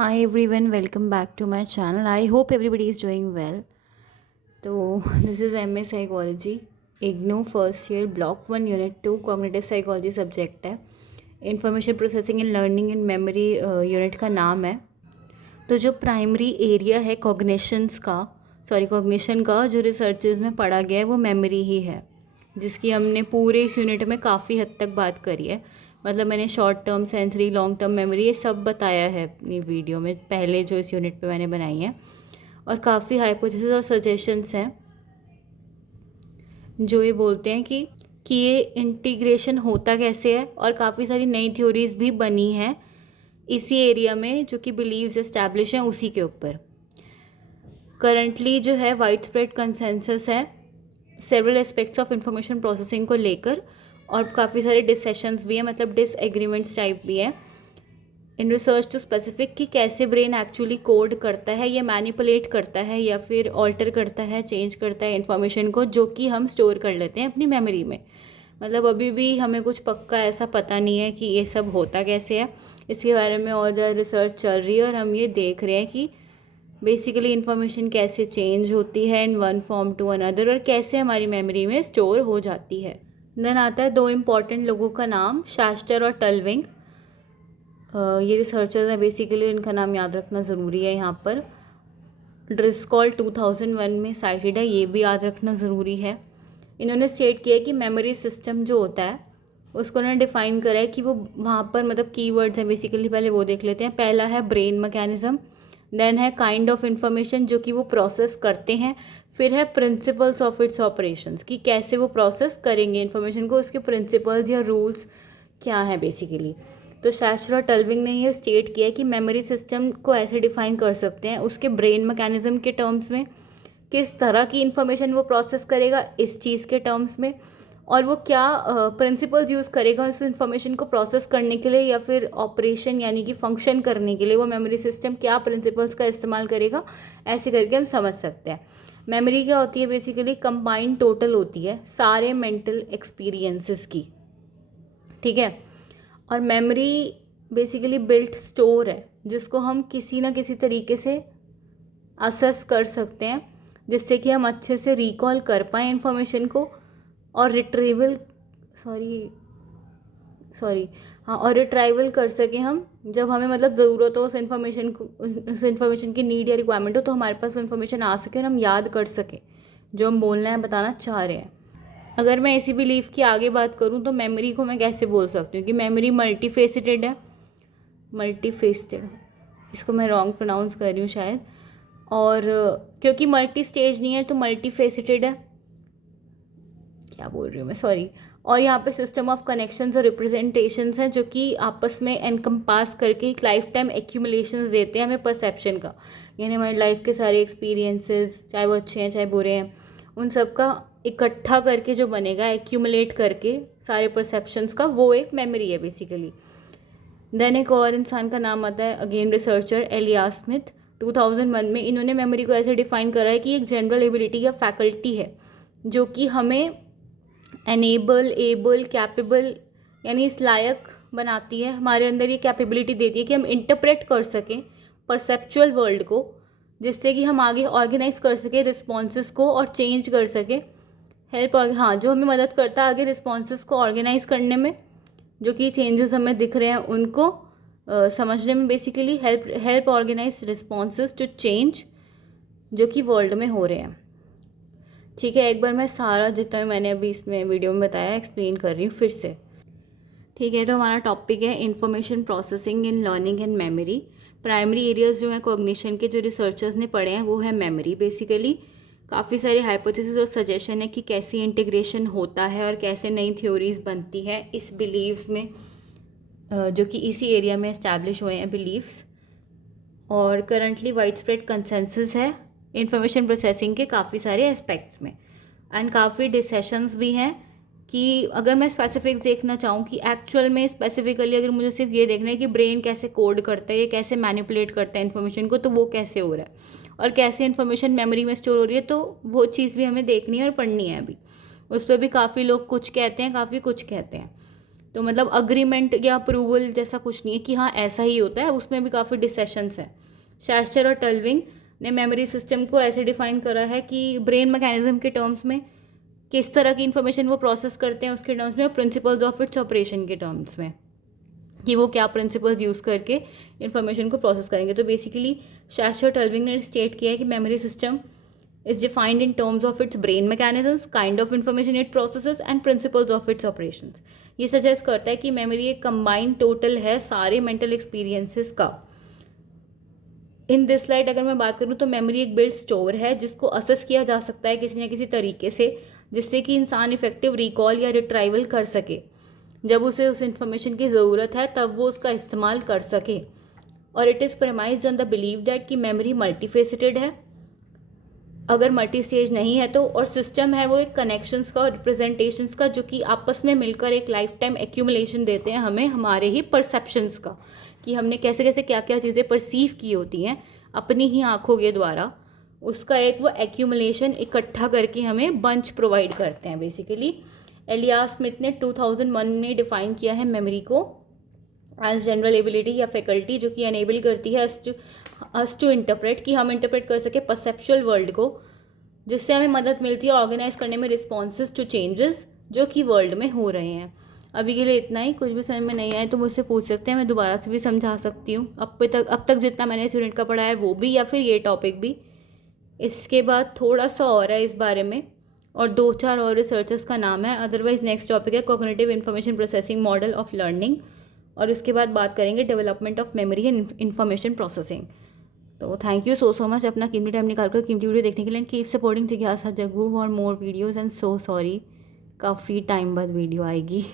Hi everyone, welcome back to my channel. I hope everybody is doing well. तो this is MA Psychology, IGNOU first year block 1 unit 2 cognitive psychology subject है. Information processing and learning in memory unit का नाम है. तो जो primary area है cognition का जो रिसर्चेज में पढ़ा गया है वो मेमोरी ही है, जिसकी हमने पूरे इस यूनिट में काफ़ी हद तक बात करी है. मतलब मैंने short term, sensory, long term memory ये सब बताया है अपनी वीडियो में पहले जो इस यूनिट पे मैंने बनाई है. और काफ़ी हाइपोथेसिस और सजेशंस हैं जो ये बोलते हैं कि ये इंटीग्रेशन होता कैसे है, और काफ़ी सारी नई थ्योरीज भी बनी हैं इसी एरिया में जो कि बिलीव्स एस्टैब्लिश हैं उसी के ऊपर. करंटली जो है वाइड स्प्रेड कंसेंसस है several aspects of information processing को लेकर, और काफ़ी सारे डिसेशंस भी हैं, मतलब डिसएग्रीमेंट्स टाइप भी हैं इन रिसर्च टू स्पेसिफिक कि कैसे ब्रेन एक्चुअली कोड करता है या मैनिपुलेट करता है या फिर ऑल्टर करता है, चेंज करता है इन्फॉर्मेशन को जो कि हम स्टोर कर लेते हैं अपनी मेमोरी में. मतलब अभी भी हमें कुछ पक्का ऐसा पता नहीं है कि ये सब होता कैसे है. इसके बारे में और ज़्यादा रिसर्च चल रही है और हम ये देख रहे हैं कि बेसिकली इन्फॉर्मेशन कैसे चेंज होती है in one form to another और कैसे हमारी मेमोरी में स्टोर हो जाती है. देन आता है दो इम्पॉर्टेंट लोगों का नाम, शास्टर और टलविंग. ये रिसर्चर्स हैं बेसिकली, इनका नाम याद रखना ज़रूरी है यहाँ पर. ड्रिस्कॉल 2001 में साइटेड है, ये भी याद रखना ज़रूरी है. इन्होंने स्टेट किया है कि मेमोरी सिस्टम जो होता है उसको उन्होंने डिफ़ाइन करा है कि वो वहाँ पर मतलब कीवर्ड्स हैं बेसिकली. पहले वो देख लेते हैं. पहला है ब्रेन मैकेनिज़्म, देन है काइंड ऑफ इंफॉर्मेशन जो कि वो प्रोसेस करते हैं, फिर है प्रिंसिपल्स ऑफ इट्स ऑपरेशंस कि कैसे वो प्रोसेस करेंगे इन्फॉर्मेशन को, उसके प्रिंसिपल्स या रूल्स क्या हैं बेसिकली. तो शास्त्र और टलविंग ने ये स्टेट किया है कि मेमोरी सिस्टम को ऐसे डिफाइन कर सकते हैं उसके ब्रेन मैकेनिज्म के टर्म्स में, किस तरह की इन्फॉर्मेशन वो प्रोसेस करेगा इस चीज़ के टर्म्स में, और वो क्या प्रिंसिपल्स यूज़ करेगा उस इन्फॉर्मेशन को प्रोसेस करने के लिए या फिर ऑपरेशन यानी कि फंक्शन करने के लिए वो मेमोरी सिस्टम क्या प्रिंसिपल्स का इस्तेमाल करेगा. ऐसे करके हम समझ सकते हैं. मेमोरी क्या होती है बेसिकली, कंबाइंड टोटल होती है सारे मेंटल एक्सपीरियंसेस की, ठीक है. और मेमोरी बेसिकली बिल्ट स्टोर है जिसको हम किसी ना किसी तरीके से असेस कर सकते हैं जिससे कि हम अच्छे से रिकॉल कर पाएँ इन्फॉर्मेशन को और रिट्राइवल कर सकें हम जब हमें मतलब ज़रूरत हो उस इन्फॉर्मेशन की नीड या रिक्वायरमेंट हो, तो हमारे पास वो इन्फॉर्मेशन आ सके और हम याद कर सकें जो हम बोलना है, बताना चाह रहे हैं. अगर मैं इसी बिलीफ की आगे बात करूं तो मेमोरी को मैं कैसे बोल सकती हूँ कि मेमोरी मल्टीफेसिटेड है. इसको मैं रॉन्ग प्रोनाउंस कर रही हूँ शायद. और क्योंकि मल्टी स्टेज नहीं है तो मल्टीफेसिटेड है, क्या बोल रही हूँ मैं, सॉरी. और यहाँ पे सिस्टम ऑफ कनेक्शंस और रिप्रेजेंटेशंस हैं जो कि आपस में एनकम्पास करके एक लाइफ टाइम एक्यूमुलेशंस देते हैं हमें परसेप्शन का. यानी हमारी लाइफ के सारे एक्सपीरियंसेस, चाहे वो अच्छे हैं चाहे बुरे हैं, उन सब का इकट्ठा करके जो बनेगा, एक्यूमुलेट करके सारे परसेप्शंस का, वो एक मेमोरी है बेसिकली. देन एक और इंसान का नाम आता है, अगेन रिसर्चर एलियास स्मिथ 2001 में. इन्होंने मेमोरी को ऐसे डिफाइन करा है कि एक जनरल एबिलिटी या फैकल्टी है जो कि हमें एबल, कैपेबल यानी इस लायक बनाती है, हमारे अंदर ये कैपेबिलिटी देती है कि हम इंटरप्रेट कर सकें परसेप्चुअल वर्ल्ड को, जिससे कि हम आगे ऑर्गेनाइज कर सकें रिस्पॉन्सेस को और चेंज कर सकें. जो हमें मदद करता है आगे रिस्पॉन्सेस को ऑर्गेनाइज करने में, जो कि चेंजेस हमें दिख रहे हैं उनको समझने में, basically help organize responses to change जो कि वर्ल्ड में हो रहे हैं. ठीक है, एक बार मैं सारा जितना मैंने अभी इसमें वीडियो में बताया एक्सप्लेन कर रही हूँ फिर से. ठीक है, तो हमारा टॉपिक है information processing in learning and memory. Primary areas जो है कॉग्निशन के जो रिसर्चर्स ने पढ़े हैं वो है मेमोरी बेसिकली. काफ़ी सारे हाइपोथेसिस और सजेशन है कि कैसे इंटीग्रेशन होता है और कैसे नई थ्योरीज बनती है इस बिलीव्स में, जो कि इसी एरिया में इस्टेब्लिश हुए हैं बिलीव्स. और करंटली वाइड स्प्रेड कंसेंसस है इंफॉर्मेशन प्रोसेसिंग के काफ़ी सारे एस्पेक्ट्स में, एंड काफ़ी डिसेशंस भी हैं कि अगर मैं स्पेसिफिक्स देखना चाहूँ कि एक्चुअल में स्पेसिफिकली अगर मुझे सिर्फ ये देखना है कि ब्रेन कैसे कोड करता है, ये कैसे मैनिपुलेट करता है इन्फॉर्मेशन को, तो वो कैसे हो रहा है और कैसे इन्फॉर्मेशन मेमोरी में स्टोर हो रही है, तो वो चीज़ भी हमें देखनी है और पढ़नी है. अभी उस पर भी काफ़ी लोग कुछ कहते हैं, काफ़ी कुछ कहते हैं. तो मतलब अग्रीमेंट या अप्रूवल जैसा कुछ नहीं है कि हाँ ऐसा ही होता है, उसमें भी काफ़ी डिसेशंस है। शैस्टर और टल्विंग ने मेमोरी सिस्टम को ऐसे डिफाइन करा है कि ब्रेन मैकेनिज्म के टर्म्स में, किस तरह की इन्फॉर्मेशन वो प्रोसेस करते हैं उसके टर्म्स में, और प्रिंसिपल्स ऑफ इट्स ऑपरेशन के टर्म्स में, कि वो क्या प्रिंसिपल्स यूज़ करके इन्फॉर्मेशन को प्रोसेस करेंगे। तो बेसिकली शैस्टर टल्विंग ने स्टेट किया है कि memory system is defined in terms of its brain mechanisms, kind of information it processes and principles of its operations। ये सजेस्ट करता है कि मेमोरी एक कंबाइंड टोटल है सारे मेंटल एक्सपीरियंसेस का। इन दिस लाइट अगर मैं बात करूँ तो मेमोरी एक बिल्ड स्टोर है जिसको असेस किया जा सकता है किसी न किसी तरीके से, जिससे कि इंसान इफेक्टिव रिकॉल या रिट्राइवल कर सके। जब उसे उस इंफॉर्मेशन की ज़रूरत है तब वो उसका इस्तेमाल कर सके। और it is premised on the believe that कि मेमोरी मल्टीफेसिटेड है, अगर मल्टी स्टेज नहीं है तो, और सिस्टम है वो एक कनेक्शंस का और रिप्रेजेंटेशंस का जो कि आपस में मिलकर एक लाइफ टाइम एक्यूमुलेशन देते हैं हमें हमारे ही परसेप्शंस का, कि हमने कैसे कैसे क्या क्या चीज़ें परसीव की होती हैं अपनी ही आँखों के द्वारा, उसका एक वो एक्यूमुलेशन इकट्ठा करके हमें बंच प्रोवाइड करते हैं बेसिकली। एलियास स्मिथ ने 2001 में डिफाइन किया है मेमोरी को एज जनरल एबिलिटी या फैकल्टी जो कि अनेबल करती है अस टू इंटरप्रेट, कि हम इंटरप्रेट कर सके परसेप्चुअल वर्ल्ड को, जिससे हमें मदद मिलती है ऑर्गेनाइज करने में रिस्पॉन्सेज टू चेंजेस जो कि वर्ल्ड में हो रहे हैं। अभी के लिए इतना ही, कुछ भी समझ में नहीं आए तो मुझसे पूछ सकते हैं, मैं दोबारा से भी समझा सकती हूँ। अब तक जितना मैंने इस यूनिट का पढ़ा है वो भी, या फिर ये टॉपिक भी। इसके बाद थोड़ा सा और है इस बारे में, और 2-4 और रिसर्चर्स का नाम है। अदरवाइज नेक्स्ट टॉपिक है cognitive information processing model of learning, और उसके बाद बात करेंगे development of memory and information processing. तो थैंक यू सो मच अपना कीमती टाइम निकाल कर कीमती वीडियो देखने के लिए। कीप सपोर्टिंग जिज्ञासा Jaggu for more videos and so sorry काफ़ी टाइम बाद वीडियो आएगी।